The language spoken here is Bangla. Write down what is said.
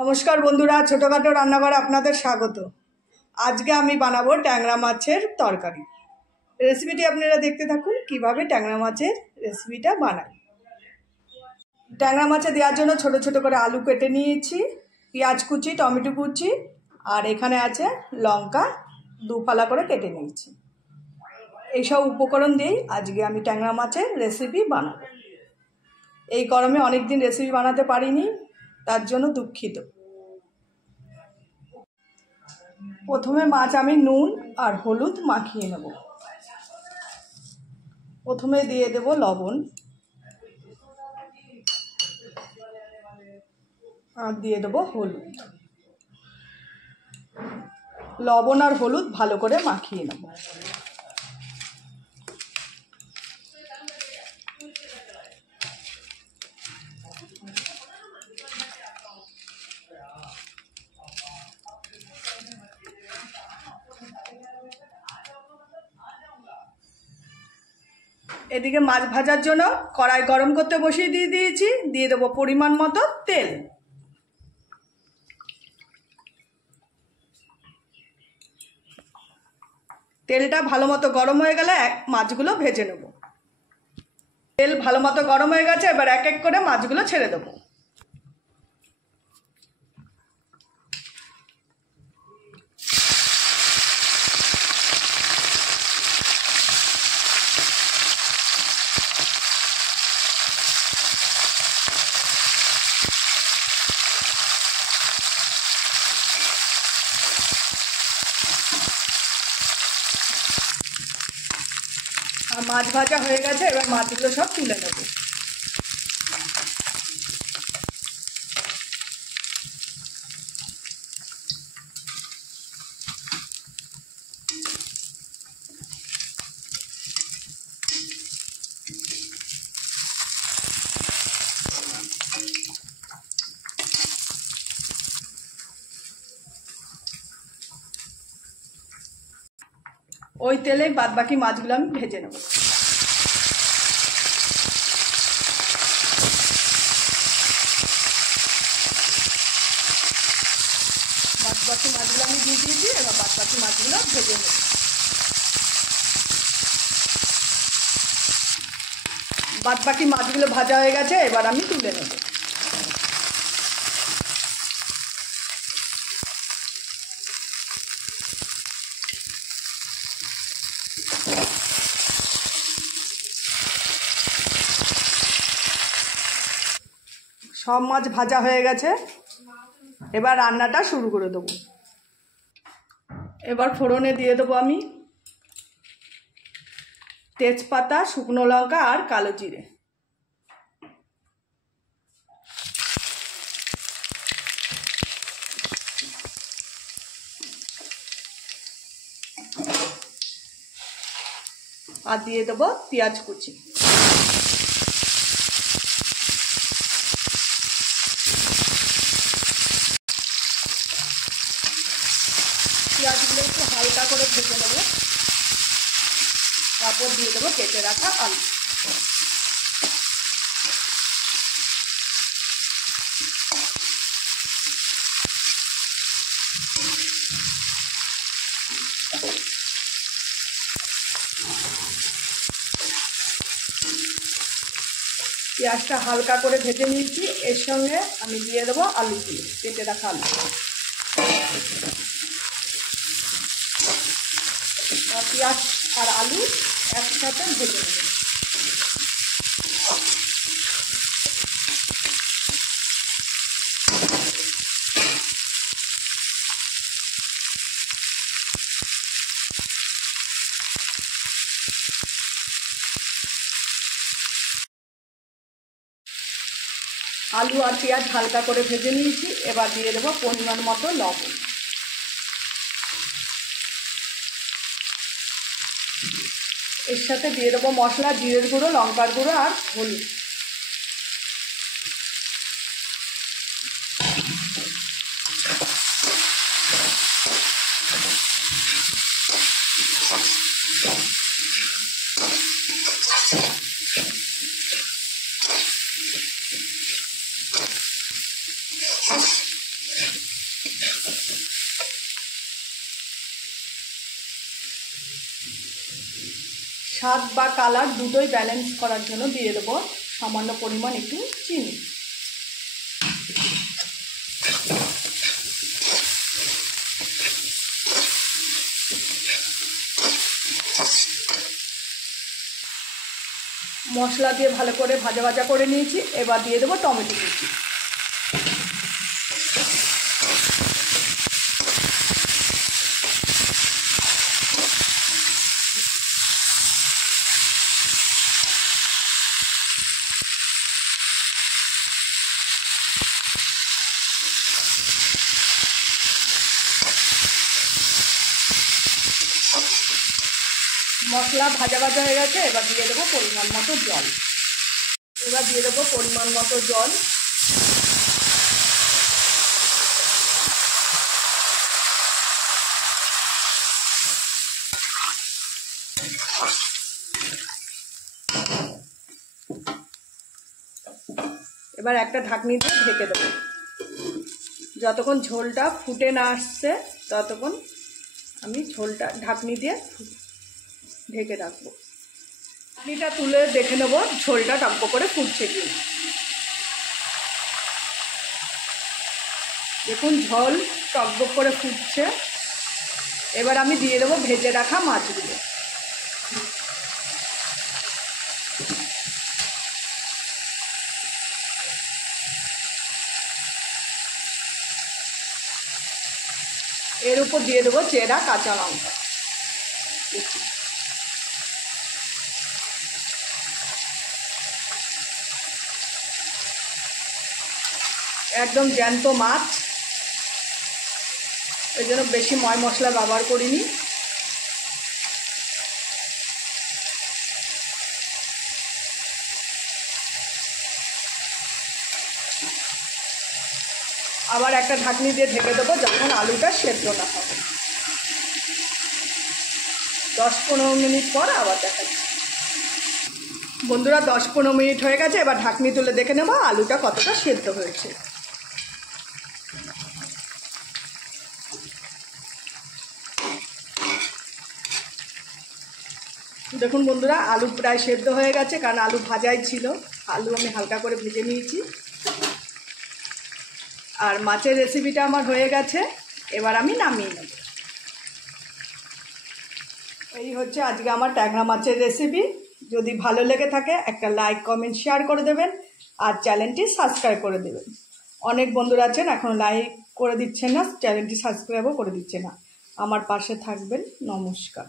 नमस्कार बंधुरा छोटोखाटो रान्नाघरे आपनादेर स्वागत। आज के आमी बानाबो टैंगरा माछेर तरकारी। रेसिपिटी आपनारा देखते थाकुन किभाबे टैंगरा माछेर रेसिपिटा बानाई। टैंगरा माछे देওয়ার জন্য ছোট ছোট করে आलू केटे निয়েছি, পেঁয়াজ কুচি, টमेটো কুচি আর এখানে আছে লঙ্কা দু ফালা করে কেটে নিয়েছি। এই সব উপকরণ দিয়ে আজকে আমি ট্যাংরা মাছের রেসিপি বানাবো। এই গরমে অনেক দিন রেসিপি বানাতে পারিনি, তার জন্য দুঃখিত। প্রথমে মাছ আমি নুন আর হলুদ মাখিয়ে নেব। প্রথমে দিয়ে দেব লবণ আর দিয়ে দেব হলুদ। লবণ আর হলুদ ভালো করে মাখিয়ে নেব। এদিকে মাছ ভাজার জন্য কড়াই গরম করতে বসিয়ে দিয়েছি। দিয়ে দেব পরিমাণ মতো তেল। তেলটা ভালো মতো গরম হয়ে গেলে মাছগুলো ভেজে নেব। তেল ভালো মতো গরম হয়ে গেছে, এবার এক এক করে মাছগুলো ছেড়ে দেব। আর মাছ ভাজা হয়ে গেছে, এবার মাছগুলো সব তুলে নেব। ওই তেলে বাদ বাকি মাছগুলো আমি ভেজে নেব। বাদ বাকি মাছগুলো আমি দিয়ে দিয়েছি, এবার বাদ বাকি মাছগুলো ভেজে নেব। বাদ বাকি মাছগুলো ভাজা হয়ে গেছে, এবার আমি তুলে নেব। সব মাছ ভাজা হয়ে গেছে, এবার রান্নাটা শুরু করে দেব। এবার ফোড়নে দিয়ে দেবো আমি তেজপাতা, শুকনো লঙ্কা আর কালো জিরে। আর দিয়ে দেবো পেঁয়াজ কুচি। পেঁয়াজগুলো একটু হালকা করে ভেজে নেব। তারপর দিয়ে দেবো কেটে রাখা আলু। পেঁয়াজটা হালকা করে ভেজে নিয়েছি, এর সঙ্গে আমি দিয়ে দেবো আলুগুলো, কেটে রাখা আলু। পেঁয়াজ আর আলু একসাথে ভেজে নেব। আলু আর পেঁয়াজ হালকা করে ভেজে নিয়েছি, এবার দিয়ে দেবো পরিমাণ মতো লবণ। এর সাথে দিয়ে দেবো মশলা, জিরের গুঁড়ো, লঙ্কার গুঁড়ো আর হলুদ। স্বাদ বা কালার দুটোই ব্যালেন্স করার জন্য দিয়ে দেবো সামান্য পরিমাণ একটু চিনি। মশলা দিয়ে ভালো করে ভাজা ভাজা করে নিয়েছি। এবার দিয়ে দেবো টমেটো কুচি। মশলা ভাজা ভাজা হয়ে গেছে। এবার দিয়ে দেবো পরিমাণ মতো জল। এবার একটা ঢাকনি দিয়ে ঢেকে দেবো। যতক্ষণ ঝোলটা ফুটে না আসছে ততক্ষণ আমি ঝোলটা ঢাকনি দিয়ে ঢেকে রাখবো। ঢাকনিটা তুলে দেখে নেবো ঝোলটা টকবক করে ফুটছে কি। দেখুন ঝোল টকবক করে ফুটছে। এবার আমি দিয়ে দেবো ভেজে রাখা মাছগুলো। এর উপর দিয়ে দেবো চেরা কাঁচা লঙ্কা। একদম জ্যান্ত মাছ, ওই জন্য বেশি ময় মশলা ব্যবহার করিনি। আবার একটা ঢাকনি দিয়ে ঢেকে দেবো যখন আলুটা সেদ্ধ না হবে। 10-15 মিনিট পর আবার দেখাচ্ছি। বন্ধুরা 10-15 মিনিট হয়ে গেছে। এবার ঢাকনি তুলে দেখে নেবো আলুটা কতটা সেদ্ধ হয়েছে। দেখুন বন্ধুরা আলু প্রায় সেদ্ধ হয়ে গেছে, কারণ আলু ভাজাই ছিল। আলু আমি হালকা করে ভেজে নিয়েছি। আর মাছের রেসিপিটা আমার হয়ে গেছে। এবার আমি নামিয়ে নেব। এই হচ্ছে আজকে আমার ট্যাংরা মাছের রেসিপি। যদি ভালো লেগে থাকে একটা লাইক কমেন্ট শেয়ার করে দেবেন আর চ্যানেলটি সাবস্ক্রাইব করে দেবেন। অনেক বন্ধুরা আছেন এখন লাইক করে দিচ্ছেন না, চ্যানেলটি সাবস্ক্রাইবও করে দিচ্ছে না। আমার পাশে থাকবেন। নমস্কার।